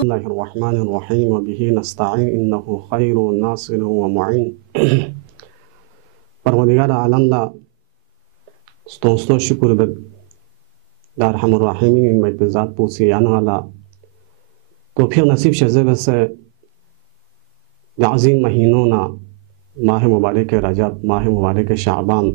बिस्मिल्लाहिर्रहमानिर्रहीम व बिही नस्तईन इन्नहु खैरुन नासिर व मुईन। परवरदिगार आलम ला स्तों शुक्र बद दार हमर रहीमीन इन पे ज़ात पूसी याना तौफीक नसीब शज़ब से अज़ीम महीनों ना माह मुबारक रजब माह मुबारक शाबान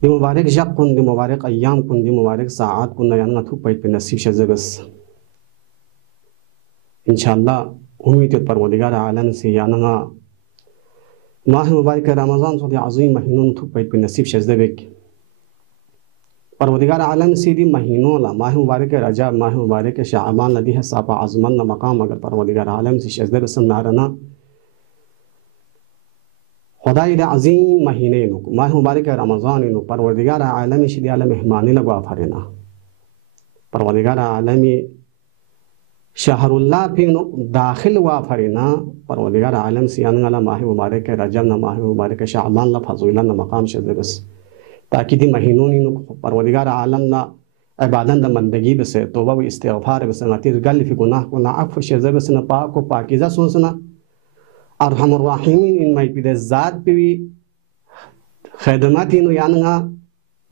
दी मुबारक जब कुन दी मुबारक अय्याम कुन दी मुबारक साआत कुन याना थु पे नसीब शज़ब इंशाअल्लाह उम्मीद परवरदिगार आलम से याना माह मुबारक रमज़ान सो अज़ीम महीनों थु पे नसीब शज़ब परवरदिगार आलम से दी महीनों ला माह मुबारक रजब माह मुबारक शाबान लदी है सापा अज़मन न मकाम अगर परवरदिगार आलम से शज़ब सन्नारना खुदाई दे अज़ीम महीने नु माह मुबारक रमज़ान नु परवरदिगार आलम से दी आलम मेहमानी लगवा फरेना परवरदिगार आलम शहरुल्लाह फिर दाखिल हुआ फरेना परवरदिगार आलम से याना माह मुबारक रजब न माह मुबारक शाबान ला फज़ीला न मकाम शज़ब ताकि दी महीनों नी परवरदिगार आलम ना इबादत द बंदगी बसे तौबा व इस्तिग़फ़ार बसे नतीर गल फी गुनाह को ना अफ़ शज़ब से न पाक को पाकीज़ा सोचना अरहमुर रहीमीन इन माई पिदे ज़ात पे भी खिदमत इन याना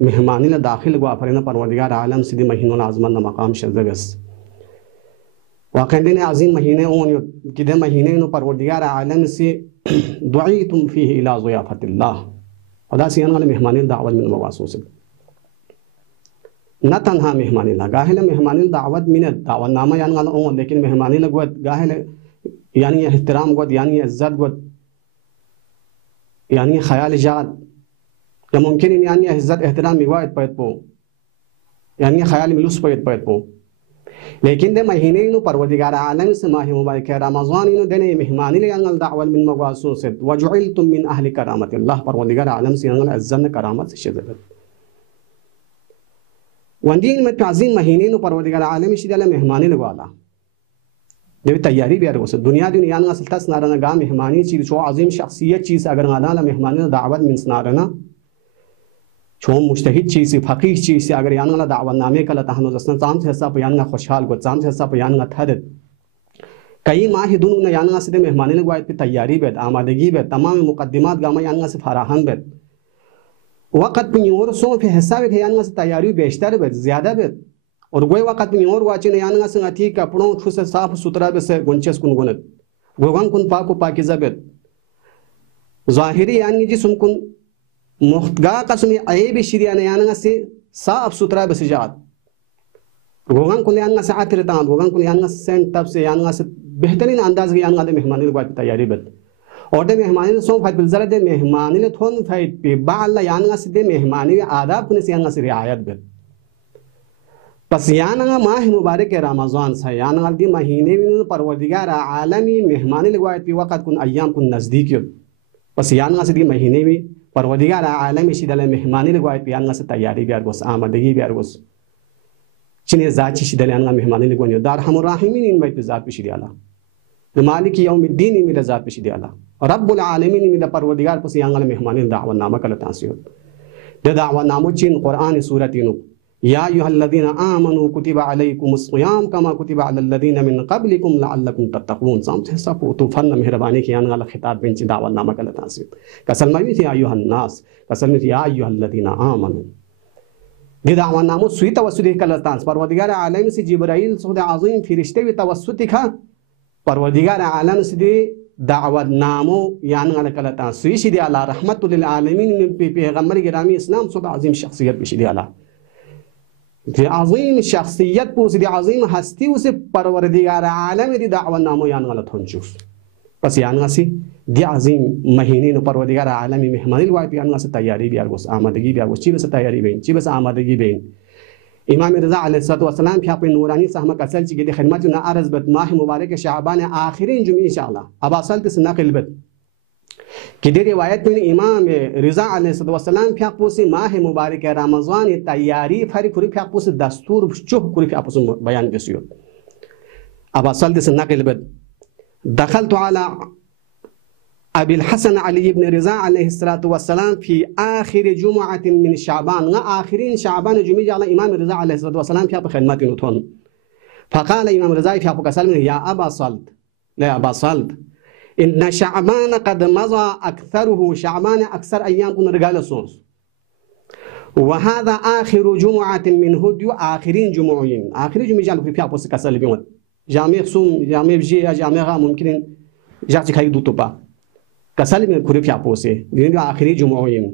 मेहमानी ला दाखिल हुआ फरेना परवरदिगार आलम से दी महीनों ला आज़मन न मकाम शज़ब वाक़ई दिन अज़ीम महीने ओन कि दे महीने नो परवरदिगार आलम से दुईतुम फ़ीहि इला ज़ियाफ़तिल्लाह खुदा से याना मेहमानी दावत मिन मवासू से न तन्हा मेहमानी ला गाहिल मेहमानी दावत मिन दावत नामा याना ओन लेकिन मेहमानी लगवत गाहिल यानी एहतराम गवत यानी इज्जत गवत यानी ख्याल जात या मुमकिन यानी इज्जत एहतराम मिवायत पैत पो यानी ख्याल मिलुस पैत पो लेकिन दे महीने नो परवरदिगार आलम से माह मुबारक रमज़ान नो देने मेहमानी ले याना दावत मिन मवासू से वजुइलतुम मिन अहली करामतिल्लाह परवरदिगार आलम से याना इज्जत करामत से शज़ब वंदीन में अज़ीम महीने नो परवरदिगार आलम से दे मेहमानी लगवाला देवी तैयारी भी आरो दुनिया दुनिया ना सल्तस नारना गा मेहमानी चीज छो अजीम शख्सियत चीज अगर गाला मेहमानी दावत मिन नारना छो मुज्तहिद चीज फकीह चीज से अगर याना दावत नामे कल तहनो जसन चाम से हिसाब याना खुशहाल गो चाम से हिसाब याना थद कई माह दुनु ने याना से मेहमानी लगवाई पे तैयारी बेद आमादगी बेद तमाम मुकद्दिमात गामा याना से फराहम बेद वक्त पे और सो पे हिसाब के याना से तैयारी बेशतर बेद ज्यादा बेद और गोई वक़्त में और वाचिन याना संग अथी कपड़ों ठुस साफ सुथरा बे से गुंचस कुन गुनत गोगन कुन पाको पाकिज़ा बेत ज़ाहिरी यानी जिस्म कुन मुख्तगा कसम ऐब शरिया ने याना से साफ सुथरा बे जात गोगन कुन याना से आतिर ता गोगन कुन याना सेंट तब से याना से बेहतरीन अंदाज के याना दे मेहमानी लगवा तैयारी बेत और दे मेहमानी सो फाइट बिलजरा दे मेहमानी ले थोन फाइट पे बाला याना से दे मेहमानी आदाब कुन से याना से रियायत बेत बस याना माह मुबारक रमज़ान सा याना दी महीने में परवरदिगार आलमी मेहमानी लगवाए पे वक़्त कुन अय्याम कुन नज़दीक बस याना से दी महीने में परवरदिगार आलमी शिदल मेहमानी लगवाए पे याना से तैयारी भी आरगोस आमदगी भी आरगोस चिने जाची शिदल याना मेहमानी लगवानी दार हमर रहीमीन इन माई पे ज़ात पे शिदियाला मालिक यौमिद्दीन इन में ज़ात पे शिदियाला रब्बुल आलमीन इन में परवरदिगार पे याना मेहमानी दावत नामा कल तासियो दे दावत नामो चिन कुरान सूरत इन या अय्युहल्लज़ीना आमनू कुतिबा अलैकुमुस सियाम कमा कुतिबा अलल्लज़ीना मिन क़ब्लिकुम लअल्लकुम तत्तक़ून सामसे सब तो फन मेहरबानी के याना खिताब बिन दावत नामा कल तासिब कसल में थी अय्युहन नास कसल में थी या अय्युहल्लज़ीना आमनू दे दावत नामो सुई तवस्सुत कल तास परवरदिगार आलम से जिब्राइल खुदा अज़ीम फरिश्ते भी तवस्सुत का परवरदिगार आलम से दावत नामो याना कल तास सुई शिदे अला रहमतुल लिल आलमीन पैगंबर गिरामी इस्लाम खुदा अज़ीम शख्सियत भी शिदे अला अज़ीम शख्सियत पूछ दी अज़ीम हस्ती उसे परवरदिगार आलम दी दावत नामो याना थोंचुस बस याना से दी अज़ीम महीने नो परवरदिगार आलम मेहमानी लवाई पे याना से तैयारी भी आरगोस आमदगी भी आरगोस चीज से तैयारी बेन चीज से आमदगी बेन इमाम रज़ा अलैहिस्सलातु वस्सलाम फिया पे नूरानी सहम कसल ची दी खिदमत ना अर्ज बत माह मुबारक शाबान आखिरीन जुमे इंशाअल्लाह अब असल से नकल बत कि दे रिवायत में इमाम रज़ा अलैहिस्सलाम फिया पोसी माह मुबारक रमज़ान तैयारी फरी खुरी फिया पोसी दस्तूर चुप खुरी फिया पोसी बयान बेसियो अब असल से नकल बत दखलतु अला अबिल हसन अली इब्न रज़ा अलैहिस्सलातु वस्सलाम फी आखिर जुमुअतिन मिन शाबान आखिरीन शाबान जुमे जाला इमाम रज़ा अलैहिस्सलातु वस्सलाम फिया पे खिदमत नुथोन फ़क़ाल इमाम रज़ा फ़ी कसल या अबा सल्त ला अबा सल्त इन शअबान क़द मज़ा अक्सरुहु शअबान अक्सर अय्याम कुन रगाल सोस वहादा आखिरु जुमुअतिन मिनहु दु आखिरीन जुमुअइन आखिरी जुमुअ जाल फ़ी आपस कसल बिमत जामे सुम जामे बजे जामे गा मुमकिन जाति खाई दु तोपा कसल में खुरे फ़ी आपस दिन आखिरी जुमुअइन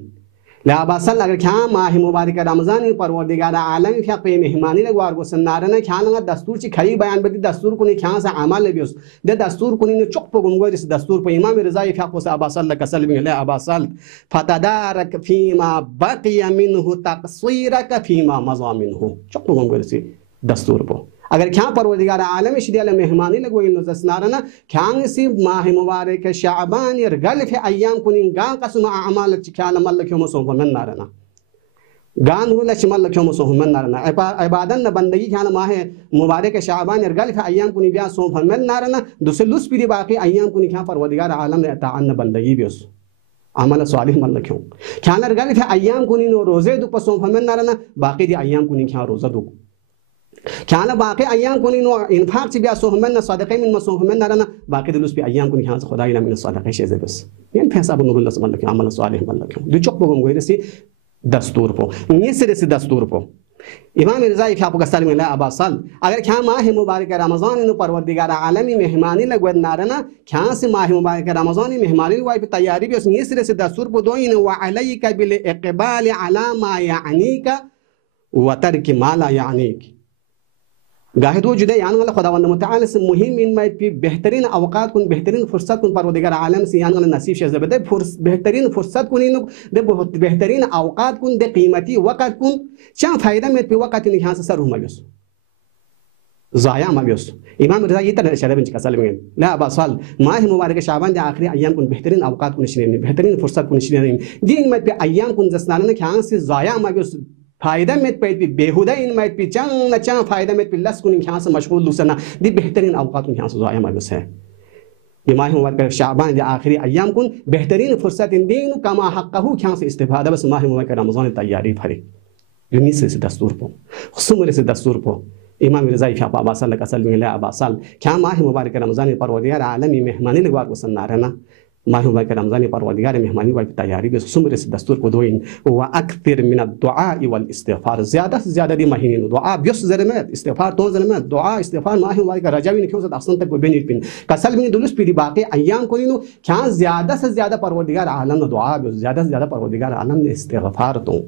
ला अबा सल अगर क्या माह मुबारक रमज़ान परवरदिगार आलम फ़ी पे मेहमानी लगवार को सन्नारना क्या लगा दस्तूर ची खई बयान बदी दस्तूर को क्या सा अमल बियोस दे दस्तूर को ने चुप गुमगो इस दस्तूर पे इमाम रज़ा फ़ी आपस अबा सल कसल में ला अबा सल फतदारक फीमा बकिया मिनहु तक़सीरक फीमा मज़ा मिनहु चुप गुमगो इस दस्तूर पर अगर क्या परवरदिगार आलम शिदियाल मेहमानी लगो इन जसनारना क्या सी माह मुबारक शअबान रगल फ़ी अय्याम कुनिन गा कसम अमाल ख्याल मल क्यों सो फमन नारना गान हुल चमल क्यों सो फमन नारना इबादत बंदगी ख्याल माह मुबारक शअबान रगल फ़ी अय्याम कुनि बिया सो फमन नारना दूसरे लुस पीरी बाकी अय्याम कुनि क्या परवरदिगार आलम ने ताअन बंदगी बियस अमल सालिह मल क्यों ख्याल रगल फ़ी अय्याम कुनि नो रोजे दु पसो फमन नारना बाकी दी अय्याम कुनि क्या रोजा दु क्या बाकी अय्याम कुनी नो इनफाक से बिया सोहमन सदक़े मिन मसोहमन नरना बाकी दिलुस पे अय्याम कुनी ख्याल खुदा इला मिन सदक़े शेज़े बस इन फैसा बनुल समल के अमल सालिह मल के दु चोक बगम गोरे से दस्तूर पो ये से दस्तूर पो इमाम रज़ा फ़ी आपको कसल में ला अबा सल अगर क्या माह मुबारक रमज़ान नो परवरदिगार आलमी मेहमानी लगवद नारना क्या से माह मुबारक रमज़ान मेहमानी वाई पे तैयारी भी उस ये से दस्तूर पो दो इन व अलैका बिल इक़बाल अला मा यानीका व तर्क मा ला यानीक गाहे दो जुदे यान वाला खुदावंद मुतआल से मुहिम इन में भी बेहतरीन अवकात कुन बेहतरीन फुर्सत कुन परवरदिगार आलम से यान वाला नसीब शेज़ बदे बेहतरीन फुर्सत कुन इन दे बहुत बेहतरीन अवकात कुन दे कीमती वक़्त कुन चा फायदा में पे वक़्त इन यहाँ से सर हुमायूस ज़ाया मायूस इमाम रज़ा ये तरह शरब इंच कसल में ला अबा सल माह मुबारक शअबान दे आखिरी अय्याम कुन बेहतरीन अवकात कुन शिने बेहतरीन फुर्सत कुन शिने दिन में पे अय्याम कुन जसनान क्या से ज़ाया मायूस फायदा में पे बेहुदा इन में पे चंग चा फायदा में पे लस कुन ख्यास मशगूल दूसना दी बेहतरीन अवकात ख्यास ज़ाया मायूस है ये माह मुबारक शअबान दे आखिरी अय्याम कुन बेहतरीन फुर्सत इन दिन कमा हक़हु ख्यास इस्तिफादा बस माह मुबारक रमज़ान तैयारी फरे यूनी से दस्तूर पो सुमरे से दस्तूर पो इमाम रज़ा फ़ी अबा सल कसल में ला अबा सल क्या माह मुबारक रमज़ान परवरदिगार आलमी मेहमानी लगवार को सन्नारना माह मुबारक रमज़ान परवरदिगार मेहमानी वाली तैयारी भी सुमरे से दस्तूर को दोइन व अक्तर मिन दुआ वल इस्तिग़फ़ार ज़्यादा से ज़्यादा दी महीने दुआ बियस ज़रे में इस्तिग़फ़ार तो ज़रे में दुआ इस्तिग़फ़ार माह मुबारक रजावी ने क्यों से असन तक बेनी पिन कसल में दुलुस पीरी बाकी अय्याम को नो क्या ज़्यादा से ज़्यादा परवरदिगार आलम ने दुआ ज़्यादा से ज़्यादा परवरदिगार आलम ने इस्तिग़फ़ार तो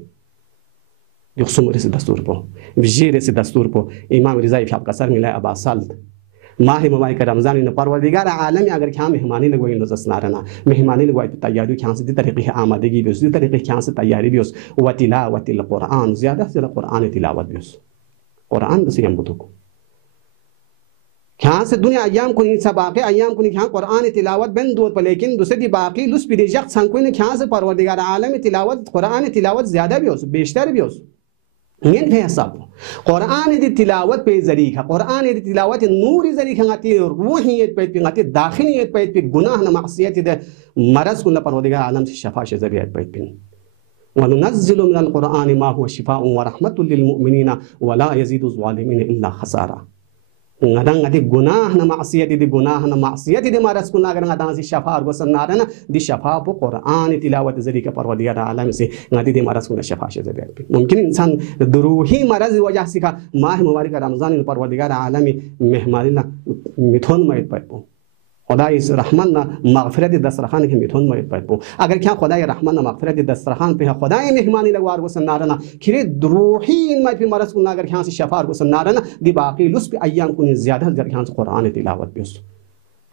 जो सुमरे से दस्तूर को विजेरे से दस्तूर को इमाम रज़ा फ़ी आपका सर मिला अबा सल माह मुबारक रमज़ान इन परवरदिगार आलम अगर क्या मेहमानी लगवाई नजसनारना मेहमानी लगवाई तैयारी क्या से तरीक़े आमादगी भी उस तरीक़े क्या से तैयारी भी उस व तिलावतिल कुरान ज़्यादा से ज़्यादा कुरान तिलावत भी उस कुरान से हम बुतो को क्या से दुनिया अय्याम को सब बाकी अय्याम को क्या कुरान तिलावत बन दो पर लेकिन दूसरी बाकी लुस बिरिजक संको ने क्या से परवरदिगार आलम तिलावत कुरान तिलावत ज़्यादा भी उस बेशतर भी उस इन है सब कुरान दी तिलावत पे ज़रीक़ा कुरान दी तिलावत नूरी ज़रीक़ा आती रूहियत पे आती दाखिलियत पे गुनाह न मासियत दे मरज़ कुल परवरदिगार आलम से शफा से ज़रियत पे व नुनज़्ज़िलु मिनल कुरान मा हुवा शिफ़ाउन व रहमतुल लिल मुमिनीन व ला यज़ीदु ज़ालिमीन इल्ला खसारा ngadang ngati gunah na maksiat di gunah na maksiat di maras kun agar ngadang si syafaat go sanarana di syafaat po Quran tilawat zari ka parwadigar alam se ngati di maras kun syafaat se zabi mungkin insan duruhi maraz wajah sika mah mubarak Ramadan parwadigar alami mehmani na mithon mayit pa खुदा इस रहमान ना मग़फ़िरत दस्तरखान के मिथुन में पैपो अगर क्या खुदा रहमान ना मग़फ़िरत दस्तरखान पे खुदा मेहमानी लगवार को सन्नारना खिरे द्रोही इन में भी मरज़ को अगर क्या से शफार को सन्नारना दी बाकी लुस पे अय्याम को ज़्यादा ज़्यादा क्या से कुरान तिलावत भी उस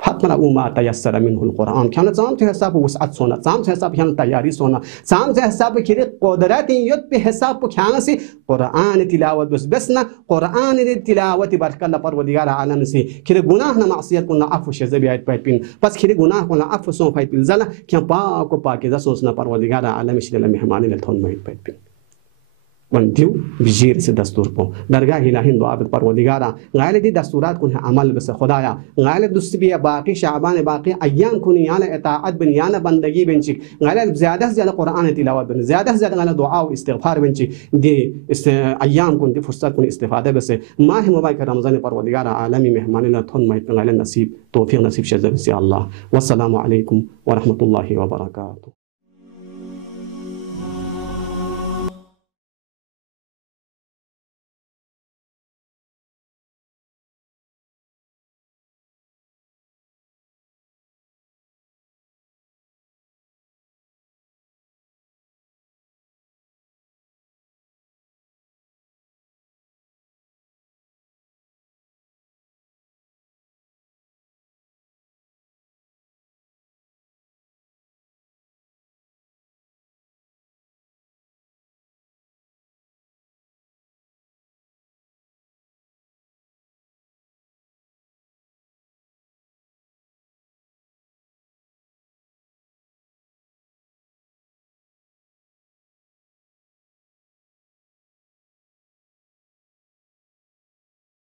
फतमना उमा तयस्सर मिनहुल कुरान क्या ना साम से हिसाब वसअत सोना साम से हिसाब क्या तैयारी सोना साम से हिसाब खिरे क़ुदरत युद्ध पे हिसाब क्या से कुरान तिलावत बस ना कुरान तिलावत बरकल्ला परवदिगार आलम से खिरे गुनाह ना मासियत को ना अफ़्व शज़बी आयत पैपिन बस खिरे गुनाह को ना अफ़्व सो पैपिन ज़ला क्या पाक को पाकिज़ा सोचना परवदिगार आलम से मेहमानी लथोन में पैपिन वंतिव बिजीर से दस्तूर पो दरगाह इलाही दुआ बद परवरदिगारा गायले दी दस्तूरात कुन अमल बस खुदाया गायले दुस्बी बाकी शाबान बाकी अय्याम कुन याना इताअत बन याना बंदगी बेंची गायले ज्यादा से ज्यादा कुरान तिलावत बन ज्यादा से ज्यादा गायले दुआ और इस्तिगफार बेंची दे इस अय्याम कुन दी फुर्सत कुन इस्तिफादा बस माह मुबारक रमजान परवरदिगारा आलमी मेहमानी न थोन माइत गायले नसीब तौफीक नसीब शजब से अल्लाह वस्सलामु अलैकुम व रहमतुल्लाहि व बरकातहू।